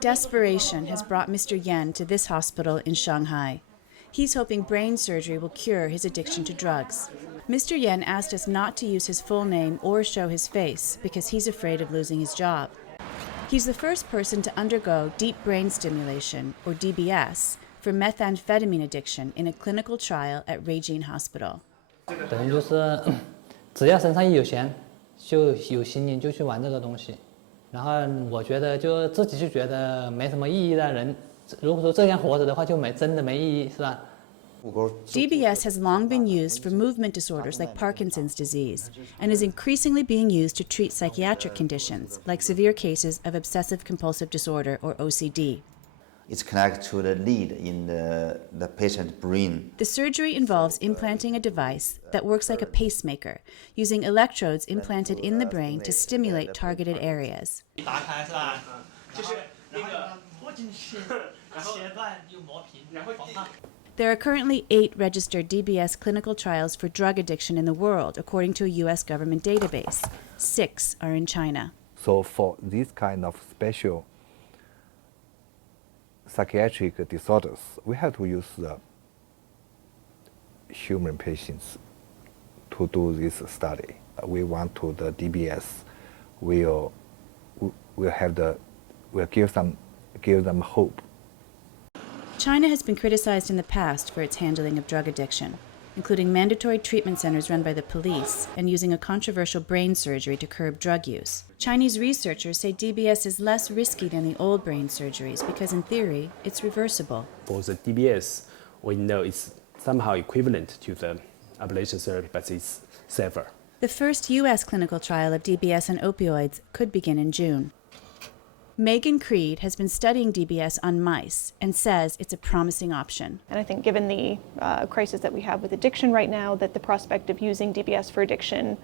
Desperation has brought Mr. Yan to this hospital in Shanghai. He's hoping brain surgery will cure his addiction to drugs. Mr. Yan asked us not to use his full name or show his face because he's afraid of losing his job. He's the first person to undergo deep brain stimulation, or DBS, for methamphetamine addiction in a clinical trial at RUIJIN Hospital. 等于就是只要身上一有闲，就有心情就去玩这个东西。然后我觉得就自己就觉得没什么意义的人，如果说这样活着的话，就真的没意义，是吧？ DBS has long been used for movement disorders like Parkinson's disease and is increasingly being used to treat psychiatric conditions like severe cases of obsessive compulsive disorder or OCD. It's connected to the lead in the patient's brain. The surgery involves implanting a device that works like a pacemaker, using electrodes implanted in the brain to stimulate targeted areas. There are currently 8 registered DBS clinical trials for drug addiction in the world, according to a U.S. government database. 6 are in China. So for this kind of special psychiatric disorders, we have to use the human patients to do this study. We want to the DBS will give them hope. China has been criticized in the past for its handling of drug addiction, including mandatory treatment centers run by the police and using a controversial brain surgery to curb drug use. Chinese researchers say DBS is less risky than the old brain surgeries because, in theory, it's reversible. For the DBS, we know it's somehow equivalent to the ablation therapy, but it's safer. The first U.S. clinical trial of DBS and opioids could begin in June. Megan Creed has been studying DBS on mice and says it's a promising option. And I think given the crisis that we have with addiction right now, that the prospect of using DBS for addiction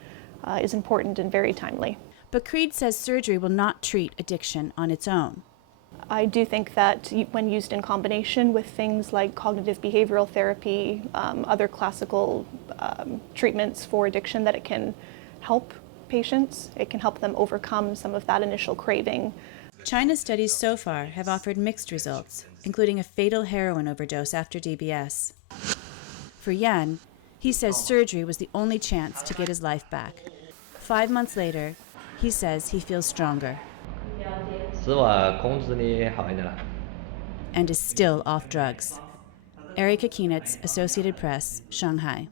is important and very timely. But Creed says surgery will not treat addiction on its own. I do think that when used in combination with things like cognitive behavioral therapy, other classical treatments for addiction, that it can help patients. It can help them overcome some of that initial craving. China's studies so far have offered mixed results, including a fatal heroin overdose after DBS. For Yan, he says surgery was the only chance to get his life back. 5 months later, he says he feels stronger. 使我控制力好一点了。 And is still off drugs. Erika Kienitz, Associated Press, Shanghai.